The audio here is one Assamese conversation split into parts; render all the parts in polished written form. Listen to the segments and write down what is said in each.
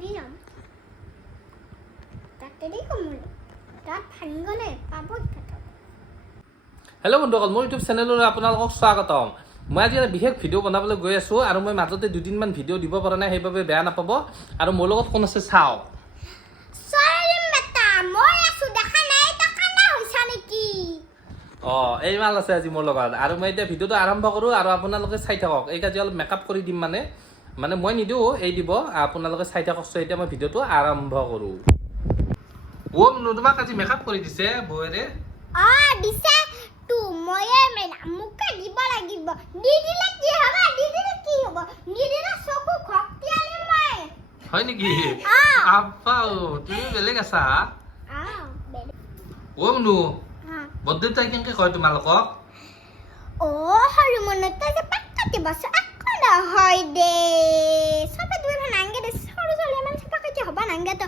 কৰি যাম তাতে দি কমলো তাত ভাঙি গ'লে পাব ইহঁতক হেল্ল' বন্ধুসকল মোৰ ইউটিউব চেনেললৈ আপোনালোকক স্বাগতম মই আজি এটা বিশেষ ভিডিঅ' বনাবলৈ গৈ আছোঁ আৰু মই মাজতে দুদিনমান ভিডিঅ' দিব পৰা নাই সেইবাবে বেয়া নাপাব আৰু মোৰ লগত কোন আছে চাওক এই মাল আছে আজি মোৰ লগত আৰু মই এতিয়া ভিডিঅ'টো আৰম্ভ কৰোঁ আৰু আপোনালোকে চাই থাকক এই আজি অলপ মেকআপ কৰি দিম মানে মই নিদিওঁ এই দিব আপোনালোকে চাই থাকক এতিয়া মই ভিডিঅ'টো আৰম্ভ কৰোঁ তোমাক আজি মেকআপ কৰি দিছে বৌৰে দিছে তো ময়ে মেনা মুকে দিব লাগিব দি দিলে কি হ'ব দি দিলে চকু খক্তিয়ালে মই হয় নেকি আপাও তুমি বেলেগ আছা মনু বদ্ধ তাই কেনেকৈ কয় তোমালোকক সৰু মনত যে পাক্কাতে বস আকো নহয় দে সবে দুই নাংগে দে সৰু চলি মান পাক্কাতে হ'ব নাংগে তো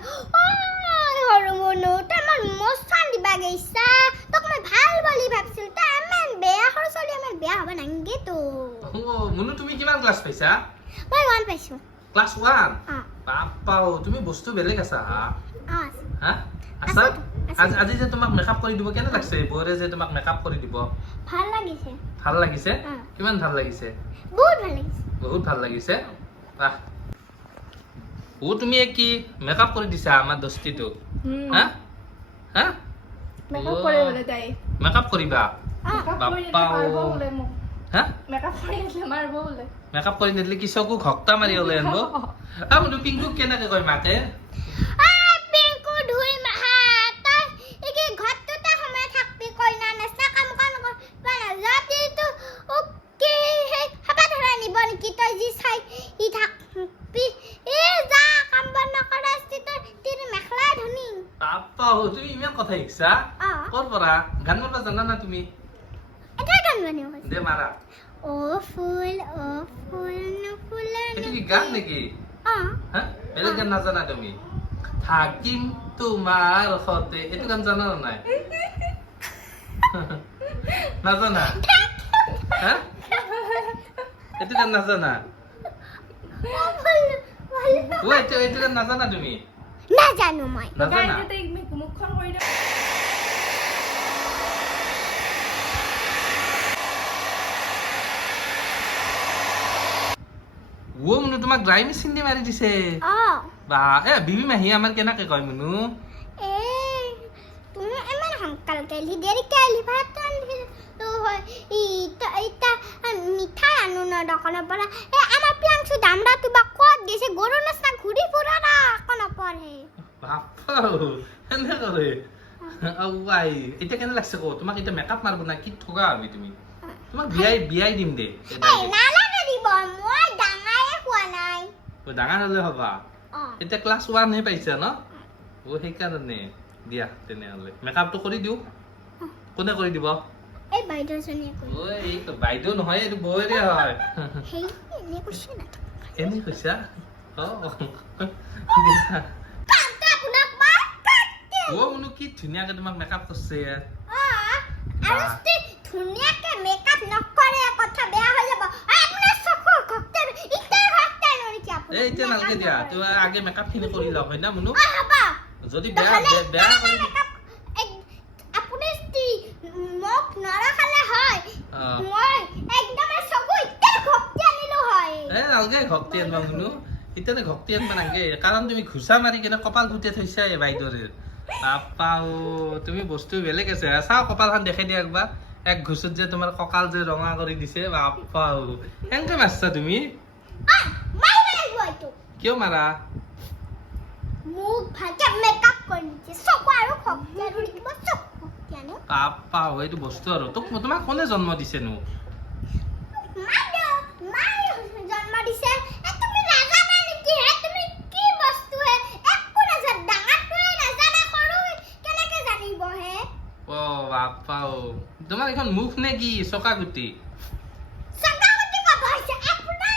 সৰু মনো তোমাৰ মস্তান দিবা গৈছা তোক মই ভাল বুলি ভাবছিল তা আমান বেয়া সৰু চলি আমাৰ বেয়া হ'ব নাংগে তো মনু তুমি কিমান ক্লাছ পাইছা মই 1 পাইছো ক্লাছ 1 বাপাও তুমি বস্তু বেলেগ আছা হা আছা আজি যে তোমাক মেকআপ কৰি দিব কেনে লাগছে বৌৰে যে তোমাক মেকআপ কৰি দিব ভাল লাগিছে কিমান ভাল লাগিছে বহুত ভাল লাগিছে বাহ তুমি কি মেকআপ কৰি দিছা আমাৰ দস্তিটো হা মেকআপ কৰে বলে তাই মেকআপ কৰিবা বাপ্পাও হা মেকআপ কৰি দিলে মাৰব বলে মেকআপ কৰি দিলে কি চকু ঘক্তা মাৰি ওলাই আনব মনু পিংকু কেনেকৈ কয় মাকে তুমি ইমান কথা শিকছা ক'ৰ পৰা গান মাৰিব জানা না তুমি দে মাৰা ও ফুল নুফুলে এইটো কি গান নেকি বেলেগ গান নাজানা তুমি থাকিম তোমাৰ সতে এইটো গান জানা না নাই নাজানা এইটো গান নাজানা এইটো গান নাজানা তুমি নাজানো মই নাজানা মুখখন কৰি দে মনু তোমাক ড্ৰাই মেচিন দি মাৰি দিছে বা বিবি মাহী আমাৰ কেনেকে কয় মনু তুমি ইমান সোনকালকে দেৰিকে আহিলি ভাত ৰান্ধিলো হয় ইটা মিঠাই আনো ন দোকানৰ পৰা আমাৰ প্ৰিয়াংশু দামৰাটো বা ক'ত দিছে গৰু নাচনা ঘূৰি ফুৰা না আকৌ নপঢ়ে এনে কৰে এতিয়া কেনে লাগছে ক তোমাক এতিয়া মেকআপ মাৰিব না কি ঠগা আমি তুমি তোমাক বিয়াই দিম দে নালাগে দিব মই ডাঙায়ে খোৱা নাই ডাঙৰ হলে হবা এতিয়া ক্লাছ 1 হে পাইছা ন সেইকাৰণে দিয়া তেনেহ'লে মেকআপটো কৰি দিওঁ কোনে কৰি দিব এই বাইদেউজনীয়ে কৰি এইটো বাইদেউ নহয় এইটো বৌৰে হয় এনে কৈছা মনু কি ধুনীয়াকে তোমাক মেকআপ কৰিছে ধুনীয়াকে মেকআপ নকৰে কথা বেয়া হৈ যাব আপোনাৰ চকু ঘক্তে ইটা ঘক্তে নৰিকি আপুনি এতিয়া নালকে দিয়া তুই আগে মেকআপ খিনি কৰি লও হয় না মনু যদি বেয়া কৰি আপুনি মোক নৰখালে হয় মই একদম চকু ইটা ঘক্তে আনিলো হয় নালকে ঘক্তি আনবা মনু ইতানে ঘক্তি আনবা নাগে কাৰণ তুমি ঘুষা মাৰি কেনে কপাল ফুটে থৈছা এই বাইদেউৰে বাপাও তুমি বস্তু বেলেগ আছে চাও কপালখন দেখাই দিয়া একবাৰ এক ঘুষত যে তোমাৰ কঁকাল যে ৰঙা কৰি দিছে বাপাও কেনেকে মাৰছা তুমি কিয় মাৰা মোক ভালকে মেকআপ কৰি দিছে চকু আৰু ঘক্তে আৰু দিব চকু ঘক্তে আনো বাপাও এইটো বস্তু আৰু তোমাক কোনে জন্ম দিছে নো জন্ম দিছে তুমি নাজানা নেকি তুমি কি বস্তু হে একো নাজানা ডাঙৰটোৱে নাজানা সৰু কেনেকে জানিব হে বাপাও তোমাৰ এখন মুখ নে কি চকাগুটি কথা হৈছে আপোনাৰ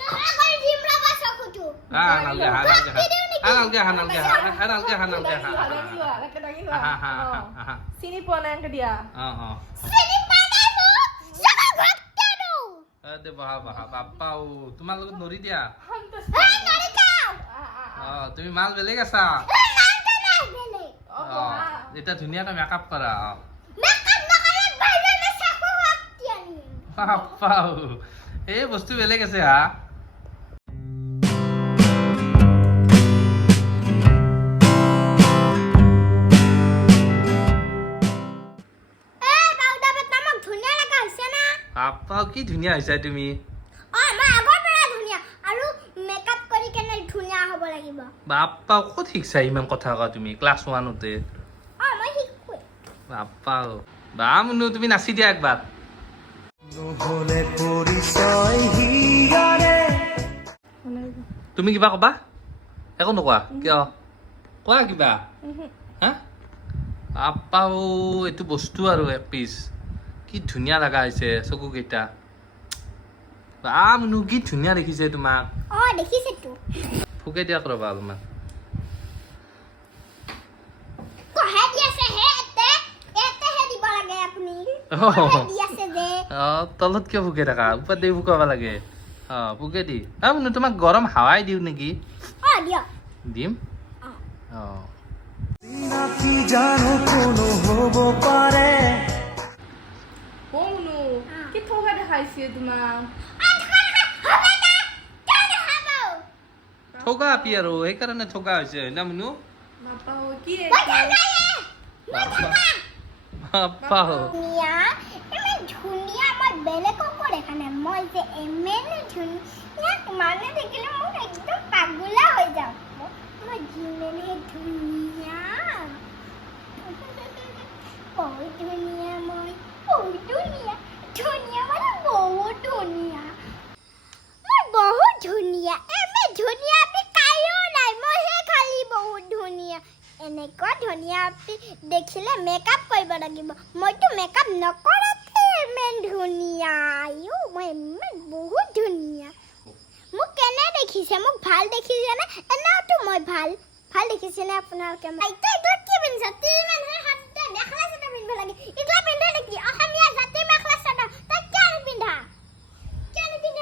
নহয় কৰি দিম ৰবা চকুটো চিনি পোৱা নাই এনেকে দিয়া দে বহা বাপ্পাও তোমাৰ লগত নৰি দিয়া তুমি মাল বেলেগ আছা অ বহা এটা ধুনীয়াকৈ মেকআপ কৰা বাপ্পাও এই বস্তু বেলেগ আছে হা বাপ্পাও কি ধুনীয়া হৈছে তুমি বাপ্পাও ক'ত শিকছা ইমান কথা কোৱা তুমি ক্লাছ 1তে বাপ্পাও বা মুনু তুমি নাচি দিয়া একবাৰ তুমি কিবা কবা একো নকোৱা কিয় কোৱা কিবা হা বাপ্পাও এইটো বস্তু আৰু এক পিচ কি ধুনীয়া লগা হৈছে চকুকেইটা বা মুনু কি ধুনীয়া দেখিছে তোমাক ফুকে দিয়ক ৰ'বা অলপমান তলত কিয় ফুকে থাকা ওপৰত দি ফুকাব লাগে ফুকে দি মুনু তোমাক গৰম হাৱাই দিওঁ নেকি দিম ও মুনু কি ঠগা দেখাইছে তোমাক ঠগা আপি আৰু সেইকাৰণে ঠগা হৈছে না মুনু বাপা ও কি বাপ্পা মানে দেখিলে মোক একদম পাগলা হৈ যাওঁ মই যিমানে ধুনীয়া বহুত ধুনীয়া মই বহুত ধুনীয়া ধুনীয়া মানে বহুত ধুনীয়া মই বহুত ধুনীয়া এমে ধুনীয়া আপি কায়ো নাই মইহে খালি বহুত ধুনীয়া এনেকুৱা ধুনীয়া আপি দেখিলে মেকআপ কৰিব লাগিব মইতো মেকআপ নকৰাতে ইমান ধুনীয়া মই ইমান বহুত ধুনীয়া মোক কেনে দেখিছে মোক ভাল দেখিছে নে এনেওতো মই ভাল ভাল দেখিছে নে আপোনালোকে এতিয়া এইটো কি পিন্ধিছা তুমি মানুহে হাতে মেখেলা চাদৰ পিন্ধিব লাগে এইগিলা পিন্ধে নেকি অসমীয়া জাতিৰ মেখেলা চাদৰ তই কিয় নিপিন্ধা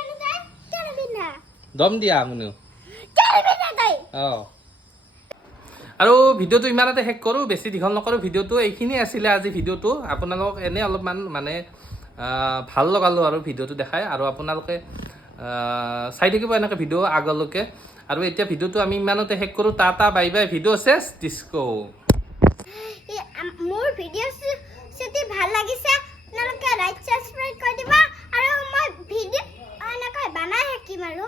নো তই কিয় নিপিন্ধা দম দিয়া মুনু কিয় নিপিন্ধা তই আৰু ভিডিঅ'টো ইমানতে শেষ কৰোঁ বেছি দীঘল নকৰোঁ ভিডিঅ'টো এইখিনি আছিলে আজি ভিডিঅ'টো আপোনালোকক এনেই অলপমান মানে ভাল লগালোঁ আৰু ভিডিঅ'টো দেখাই আৰু আপোনালোকে চাই থাকিব এনেকৈ ভিডিঅ' আগলৈকে আৰু এতিয়া ভিডিঅ'টো আমি ইমানতে শেষ কৰোঁ টাটা বাই বাই ভিডিঅ' চেছ ডিস্কো মোৰ ভিডিঅ' যদি ভাল লাগিছে আপোনালোকে লাইক ছাবস্ক্ৰাইব কৰি দিবা আৰু মই ভিডিঅ' এনেকৈ বনাই থাকিম আৰু